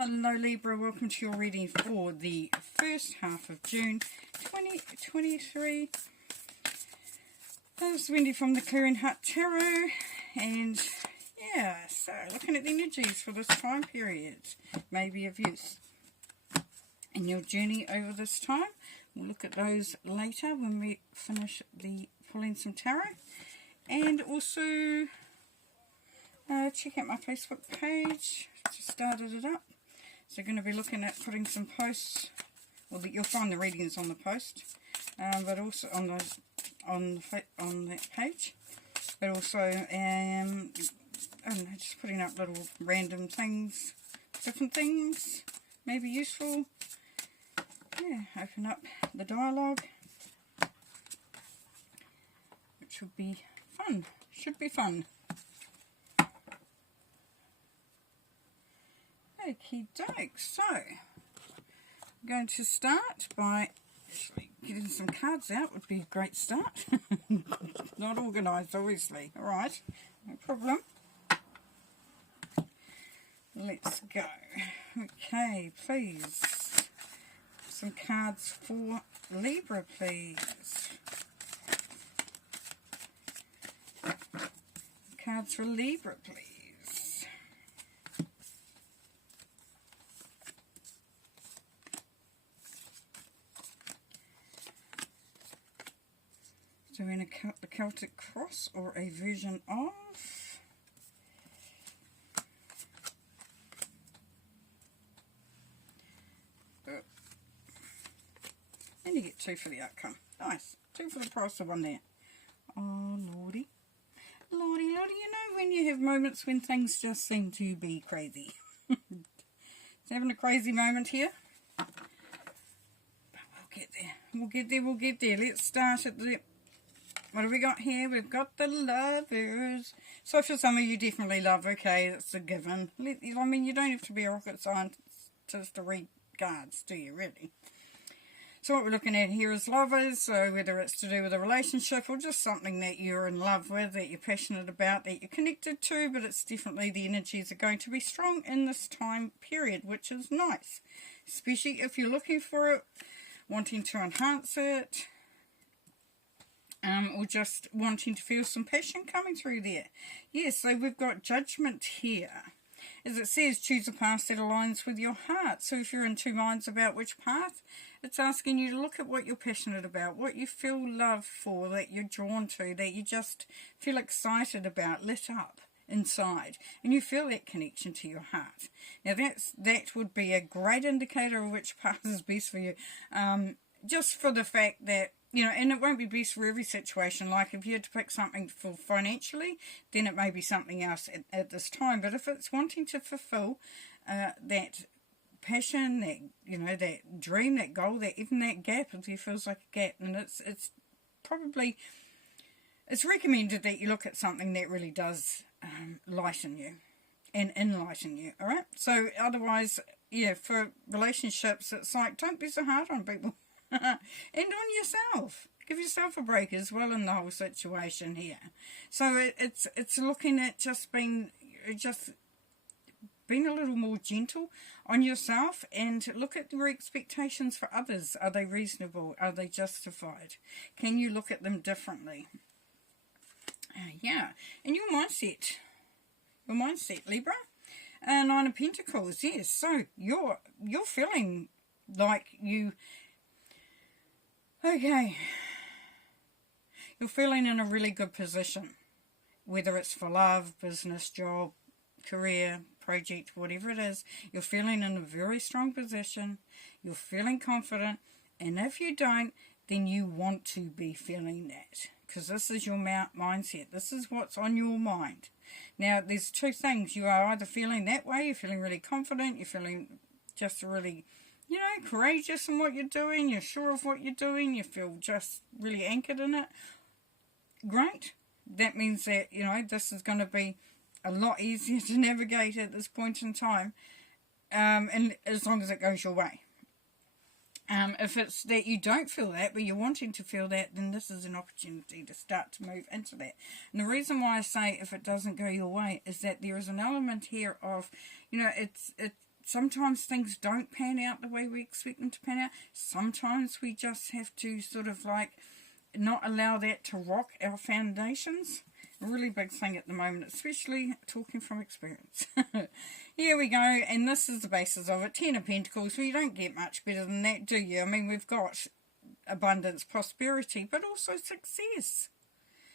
Hello Libra, welcome to your reading for the first half of June 2023. This is Wendy from the Clearing Heart Tarot, and yeah, so looking at the energies for this time period may be of use in your journey over this time. We'll look at those later when we finish the pulling some tarot, and also check out my Facebook page. Just started it up. So going to be looking at putting some posts, well, you'll find the readings on the post, but also on that page, but also I don't know, just putting up little random things, different things, maybe useful. Yeah, open up the dialogue, which would be fun, should be fun. Okie doke, so I'm going to start by getting some cards out, would be a great start. Not organised, obviously. Alright, no problem. Let's go. Okay, please. Some cards for Libra, please. Cards for Libra, please. Doing a Celtic cross or a version of. And you get 2 for the outcome. Nice. 2 for the price of 1 there. Oh, lordy. Lordy, you know when you have moments when things just seem to be crazy. It's having a crazy moment here. But we'll get there. We'll get there. Let's start at the... What have we got here? We've got the Lovers. So for some of you, definitely love. Okay, that's a given. I mean, you don't have to be a rocket scientist to read cards, do you, really? So what we're looking at here is Lovers. So whether it's to do with a relationship or just something that you're in love with, that you're passionate about, that you're connected to, but it's definitely the energies are going to be strong in this time period, which is nice. Especially if you're looking for it, wanting to enhance it, or just wanting to feel some passion coming through there. Yes, so we've got Judgment here. As it says, choose a path that aligns with your heart. So if you're in 2 minds about which path, it's asking you to look at what you're passionate about, what you feel love for, that you're drawn to, that you just feel excited about, lit up inside, and you feel that connection to your heart. Now that would be a great indicator of which path is best for you, just for the fact that, you know, and it won't be best for every situation. Like if you had to pick something for financially, then it may be something else at this time. But if it's wanting to fulfill that passion, that, you know, that dream, that goal, that even that gap, if there feels like a gap, and it's probably, it's recommended that you look at something that really does lighten you and enlighten you. All right. So otherwise, yeah, for relationships, it's like, don't be so hard on people. And on yourself. Give yourself a break as well in the whole situation here. So it's looking at just being a little more gentle on yourself, and look at your expectations for others. Are they reasonable? Are they justified? Can you look at them differently? Yeah. And your mindset, Libra. 9 of Pentacles. Yes. So you're feeling like you. Okay, you're feeling in a really good position, whether it's for love, business, job, career, project, whatever it is. You're feeling in a very strong position, you're feeling confident, and if you don't, then you want to be feeling that, because this is your mindset, this is what's on your mind. Now, there's 2 things. You are either feeling that way, you're feeling really confident, you're feeling just really, you know, courageous in what you're doing, you're sure of what you're doing, you feel just really anchored in it. Great. That means that, you know, this is going to be a lot easier to navigate at this point in time, and as long as it goes your way. If it's that you don't feel that, but you're wanting to feel that, then this is an opportunity to start to move into that. And the reason why I say if it doesn't go your way is that there is an element here of, you know, it's sometimes things don't pan out the way we expect them to pan out. Sometimes we just have to sort of like not allow that to rock our foundations. A really big thing at the moment, especially talking from experience. Here we go, and this is the basis of it. 10 of Pentacles. Well, you don't get much better than that, do you? I mean, we've got abundance, prosperity, but also success.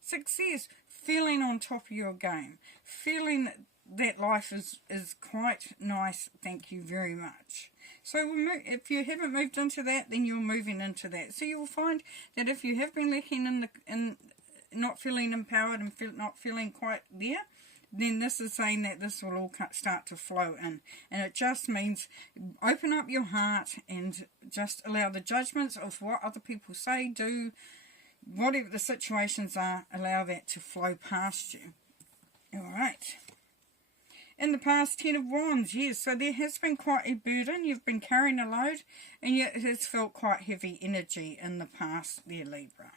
Success. Feeling on top of your game. Feeling that life is quite nice, thank you very much. So if you haven't moved into that, then you're moving into that. So you'll find that if you have been lacking in not feeling empowered and not feeling quite there, then this is saying that this will all start to flow in. And it just means open up your heart and just allow the judgments of what other people say, do, whatever the situations are, allow that to flow past you. All right. In the past, 10 of Wands, yes, so there has been quite a burden. You've been carrying a load, and yet it has felt quite heavy energy in the past there, Libra.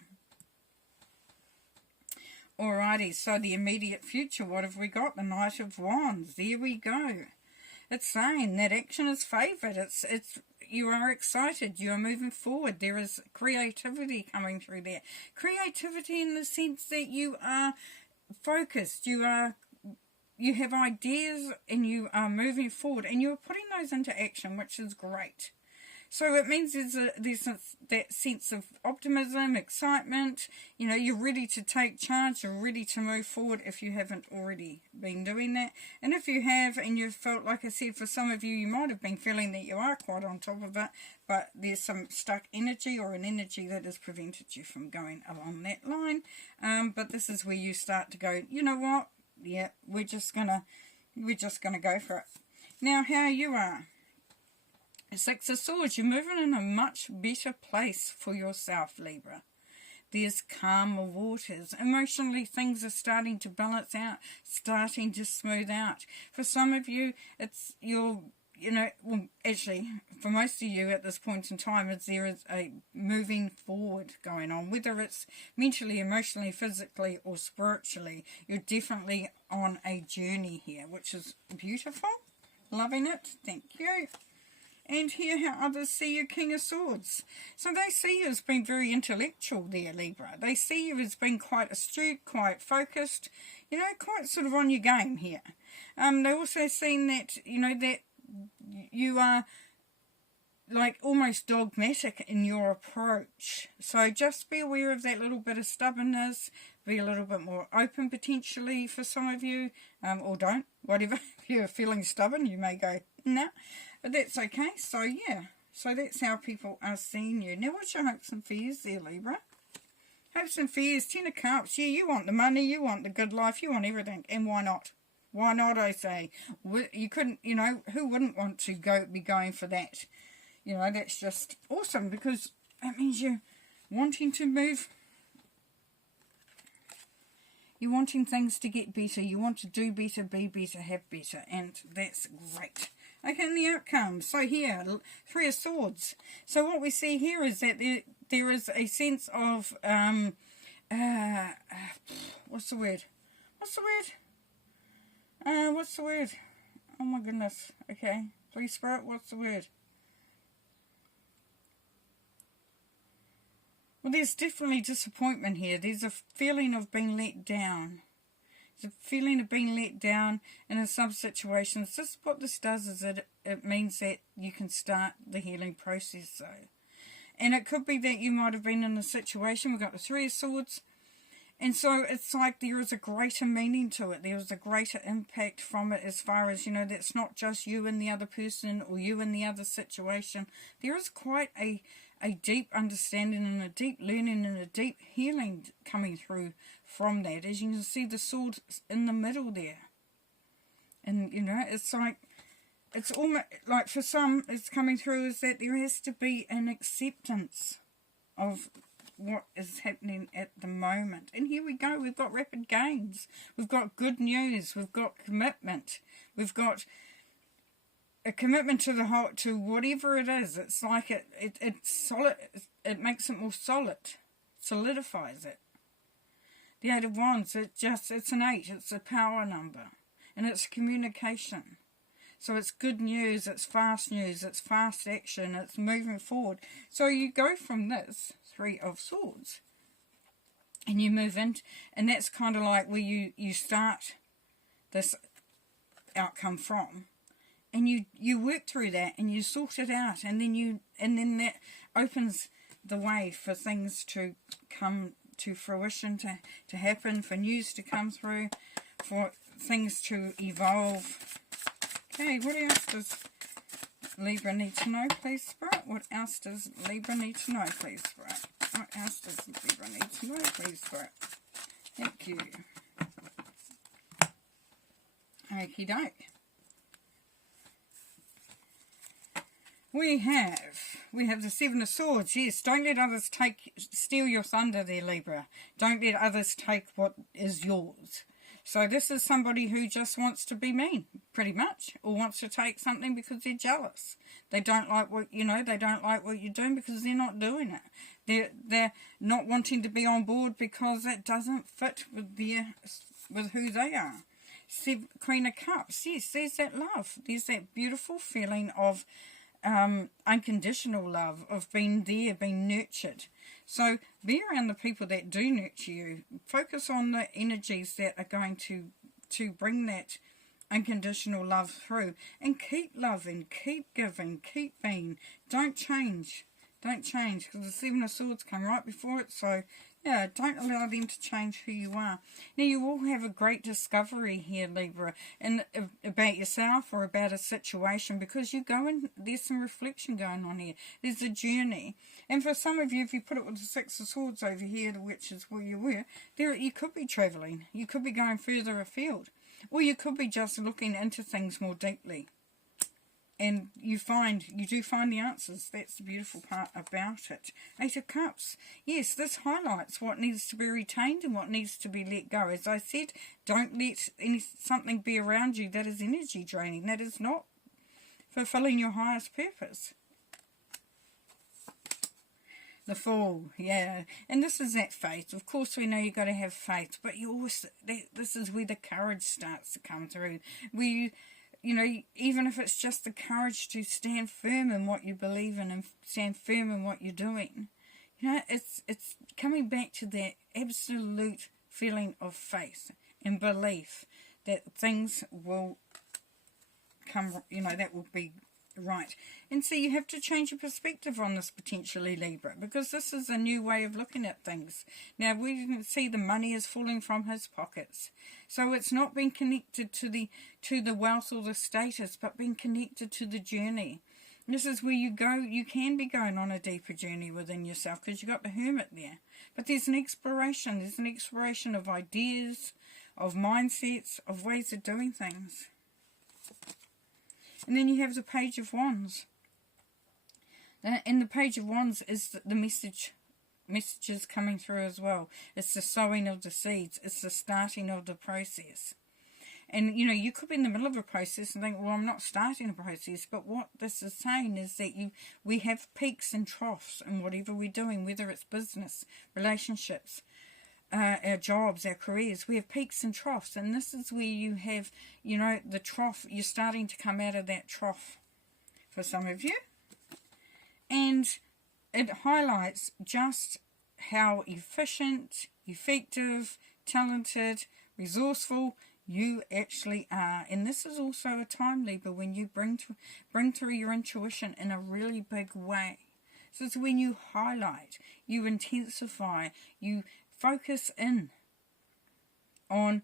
Alrighty, so the immediate future, what have we got? The Knight of Wands, there we go. It's saying that action is favoured. You are excited, you are moving forward. There is creativity coming through there. Creativity in the sense that you are focused, you have ideas and you are moving forward and you're putting those into action, which is great. So it means there's that sense of optimism, excitement, you know, you're ready to take charge, you're ready to move forward if you haven't already been doing that. And if you have and you've felt, like I said, for some of you, you might have been feeling that you are quite on top of it, but there's some stuck energy or an energy that has prevented you from going along that line. But this is where you start to go, you know what, yeah, we're just gonna go for it. Now, how you are. 6 of Swords, you're moving in a much better place for yourself, Libra. There's calmer waters. Emotionally, things are starting to balance out, starting to smooth out. For some of you, actually, for most of you at this point in time, there is a moving forward going on. Whether it's mentally, emotionally, physically, or spiritually, you're definitely on a journey here, which is beautiful. Loving it. Thank you. And here how others see you, King of Swords. So they see you as being very intellectual there, Libra. They see you as being quite astute, quite focused, you know, quite sort of on your game here. They're also seeing that, you know, that you are like almost dogmatic in your approach. So just be aware of that little bit of stubbornness. Be a little bit more open potentially for some of you, or don't, whatever. If you're feeling stubborn, you may go, no. But that's okay. So, yeah. So that's how people are seeing you. Now, what's your hopes and fears there, Libra? Hopes and fears, 10 of Cups. Yeah, you want the money, you want the good life, you want everything. And why not? Why not, I say? You couldn't, you know, who wouldn't want to be going for that? You know, that's just awesome because that means you're wanting to move. You're wanting things to get better. You want to do better, be better, have better. And that's great. Okay, and the outcome. So here, 3 of Swords. So what we see here is that there is a sense of, what's the word? Oh my goodness. Okay, please, Spirit, what's the word? Well, there's definitely disappointment here. There's a feeling of being let down. The feeling of being let down, and in some situations, this what this does is it means that you can start the healing process though. And it could be that you might have been in a situation, we've got the 3 of Swords, and so it's like there is a greater meaning to it, there is a greater impact from it as far as, you know, that's not just you and the other person or you and the other situation. There is quite a deep understanding and a deep learning and a deep healing coming through from that. As you can see, the sword in the middle there. And, you know, it's like, it's almost like for some, it's coming through is that there has to be an acceptance of what is happening at the moment. And here we go, we've got rapid gains. We've got good news. We've got commitment. We've got a commitment to the whole, to whatever it is. It's like it's solid. It makes it more solid, solidifies it. The 8 of Wands. It's an 8. It's a power number, and it's communication. So it's good news, it's fast action, it's moving forward. So you go from this Three of Swords and you move in, and that's kind of like where you start this outcome from. And you work through that and you sort it out, and then that opens the way for things to come to fruition, to happen, for news to come through, for things to evolve. Okay, what else does Libra need to know, please, Spirit? What else does Libra need to know, please, Spirit? What else does Libra need to know, please, Spirit? Thank you. Okie doke. We have the Seven of Swords. Yes, don't let others steal your thunder there, Libra. Don't let others take what is yours. So this is somebody who just wants to be mean, pretty much, or wants to take something because they're jealous. They don't like what they don't like what you're doing because they're not doing it. They're not wanting to be on board because it doesn't fit with who they are. Queen of Cups. Yes, there's that love. There's that beautiful feeling of unconditional love, of being there, being nurtured. So be around the people that do nurture you. Focus on the energies that are going to bring that unconditional love through, and keep loving, keep giving, keep being. Don't change, because the Seven of Swords come right before it. So yeah, don't allow them to change who you are. Now, you will have a great discovery here, Libra, about yourself or about a situation, because you go in, there's some reflection going on here. There's a journey. And for some of you, if you put it with the Six of Swords over here, which is where you were, you could be travelling. You could be going further afield. Or you could be just looking into things more deeply. And you do find the answers. That's the beautiful part about it. Eight of Cups. Yes, this highlights what needs to be retained and what needs to be let go. As I said, don't let something be around you that is energy draining, that is not fulfilling your highest purpose. The Fool, yeah. And this is that faith. Of course, we know you've got to have faith, but this is where the courage starts to come through. Where even if it's just the courage to stand firm in what you believe in and stand firm in what you're doing, it's coming back to that absolute feeling of faith and belief that things will come, that will be right. And so you have to change your perspective on this, potentially, Libra, because this is a new way of looking at things. Now, we can see the money is falling from his pockets. So it's not being connected to the wealth or the status, but being connected to the journey. This is where you can be going on a deeper journey within yourself, because you've got the Hermit there. But there's an exploration. There's an exploration of ideas, of mindsets, of ways of doing things. And then you have the Page of Wands. And the Page of Wands is the messages coming through as well. It's the sowing of the seeds. It's the starting of the process. And, you could be in the middle of a process and think, well, I'm not starting a process. But what this is saying is that we have peaks and troughs in whatever we're doing, whether it's business, relationships, our jobs, our careers. We have peaks and troughs, and this is where you have, the trough. You're starting to come out of that trough for some of you, and it highlights just how efficient, effective, talented, resourceful you actually are. And this is also a time, Libra, when you bring through your intuition in a really big way. So it's when you highlight, you intensify, you focus in on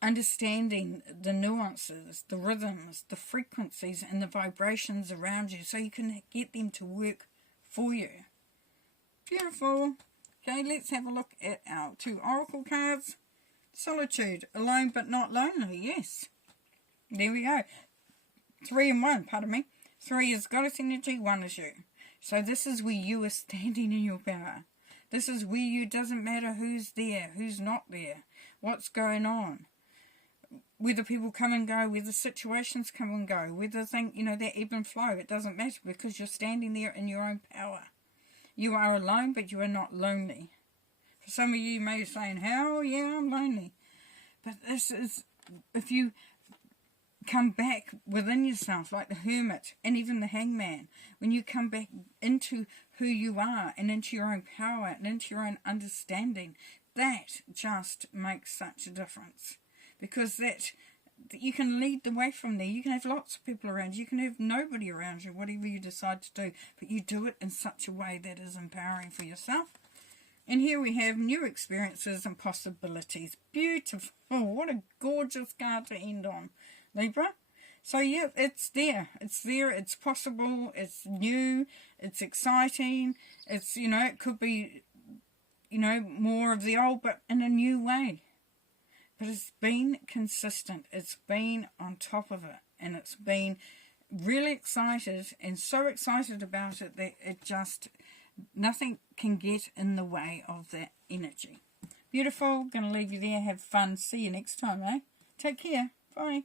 understanding the nuances, the rhythms, the frequencies, and the vibrations around you, so you can get them to work for you. Beautiful. Okay, let's have a look at our 2 oracle cards. Solitude, alone but not lonely. Yes. There we go. 3 and 1, pardon me. 3 is goddess energy, 1 is you. So this is where you are standing in your power. This is where you, doesn't matter who's there, who's not there, what's going on. Whether people come and go, whether situations come and go, whether they ebb and flow, it doesn't matter, because you're standing there in your own power. You are alone, but you are not lonely. For some of you may be saying, how? Yeah, I'm lonely. But this is, if you come back within yourself, like the Hermit and even the Hangman. When you come back into who you are and into your own power and into your own understanding, that just makes such a difference. Because that you can lead the way from there. You can have lots of people around you. You can have nobody around you, whatever you decide to do. But you do it in such a way that is empowering for yourself. And here we have new experiences and possibilities. Beautiful. What a gorgeous card to end on, Libra. So yeah, it's there. It's there. It's possible. It's new. It's exciting. It's, it could be, more of the old, but in a new way. But it's been consistent. It's been on top of it. And it's been really excited and so excited about it that it just, nothing can get in the way of that energy. Beautiful. Going to leave you there. Have fun. See you next time, eh? Take care. Bye.